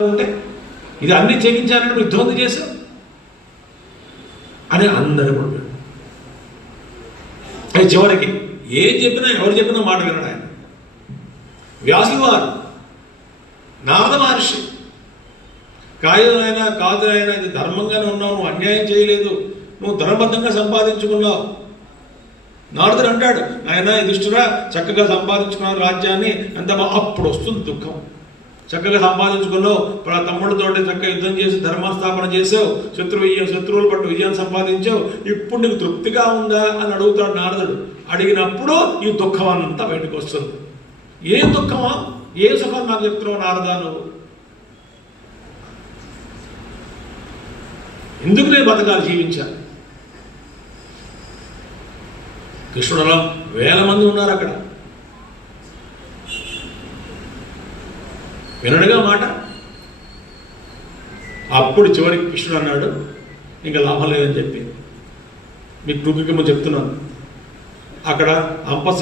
ఉంటే? ఇది అన్ని చేయించాలని నువ్వు యుద్ధం చేశావు? అని అందరూ కొట్టాడు అది చివరికి ఏం చెప్పినా ఎవరు చెప్పినా మాట వినడు ఆయన. వ్యాసులు వారు నారద మహర్షి కాయుదైనా కాదునైనా ఇది ధర్మంగానే ఉన్నావు నువ్వు అన్యాయం చేయలేదు నువ్వు ధర్మబద్ధంగా సంపాదించుకున్నావు. నారదుడు అంటాడు ఆయన దుష్టురా చక్కగా సంపాదించుకున్నావు రాజ్యాన్ని అంత అప్పుడు వస్తుంది దుఃఖం. చక్కగా సంపాదించుకున్నావు. మన ఆ తమ్ముడితోటి చక్కగా యుద్ధం చేసి ధర్మస్థాపన చేసావు. శత్రు శత్రువులు పట్టు విజయం సంపాదించావు. ఇప్పుడు నీకు తృప్తిగా ఉందా అని అడుగుతాడు నారదుడు. అడిగినప్పుడు ఈ దుఃఖం అంతా బయటకు వస్తుంది. ఏ దుఃఖమా? ఏ సుఖం నాకు చెప్తున్నావు నారదా నువ్వు? ఎందుకు నేను బతకాలి జీవించాను కృష్ణుడు వేల మంది ఉన్నారు అక్కడ. వినడుగా మాట? అప్పుడు చివరికి కృష్ణుడు అన్నాడు ఇంకా లాభం లేదని చెప్పి. మీకు టూకికమ్మ చెప్తున్నాను. అక్కడ అంపశ